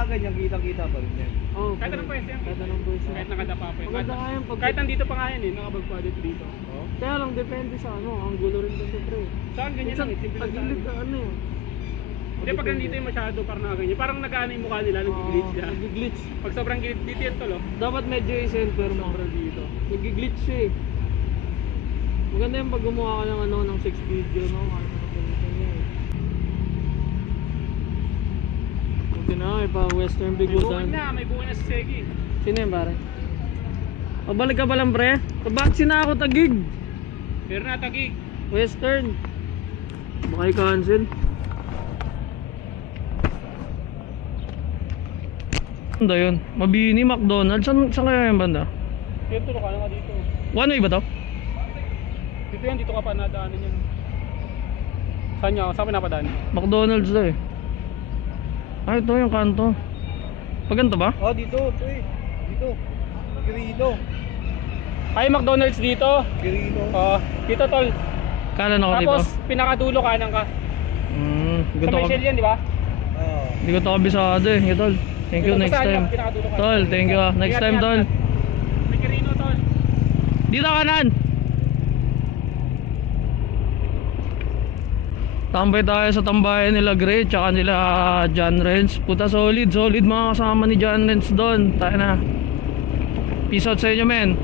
nakaganyan, kitang-kita pa rin yan. Oh, Kahit anong pwesto yan. Kahit anong pwesto. Kahit nakadapa pa yun. Maganda nga yan pag... Kahit nandito pa nga yan eh, nakabagpa dito dito. Oh? Kaya lang, depende sa ano, ang gulo rin kasi pre. Saan ganyan lang eh, simple lang saan. Tagilid na ano yun. Hindi, pag nandito yung masyado parang nakaganyan. Parang nag-ano yung mukha nila, nag-glitch siya. Nag-glitch. Pag sobrang glitch, dito yan tol oh. Dapat medyo i-center mo. Sobrang dito. Nag-glitch siya eh. Maganda yung pag gumawa ka ng ano, ng 6 video, no? Ano na ganyan niya eh. Okay na, may pa Western May bukid Bigudan. na, may bukid na si Segi. Sino yun pare? Pabalik ka pa lang pre? Bakit sinako tagig? Pero natagig. Western. Baka i-cancel. Banda yun? Mabini, McDonald's. Saan kaya yung banda? Kaya tulog ka na nga dito. One way ba to? Dito yan, dito ka pa nadaanan yan. Saan niya? Saan pinapadaan? McDonald's daw eh. Ah, ito yung kanto. Pag ganito ba? Oh, dito, eh. Dito. Quirino. Ay, McDonald's dito. Quirino. Dito tol. Kanan ako dito. Tapos, pinakadulo kanan ka. Hindi Sa ko may shell yan, di ba? Oh. Hindi ko to kabisado eh. Hey, tol. Thank you, next time. Pinakadulo ka. Tol, thank you. Next Ingat, time, ingat, tol. ingat. May Quirino tol. Dito kanan. Tambay tayo sa tambayan nila Gray tsaka nila John Renz. Puta solid mga kasama ni John Renz doon. Tayo na. Peace out sa inyo men.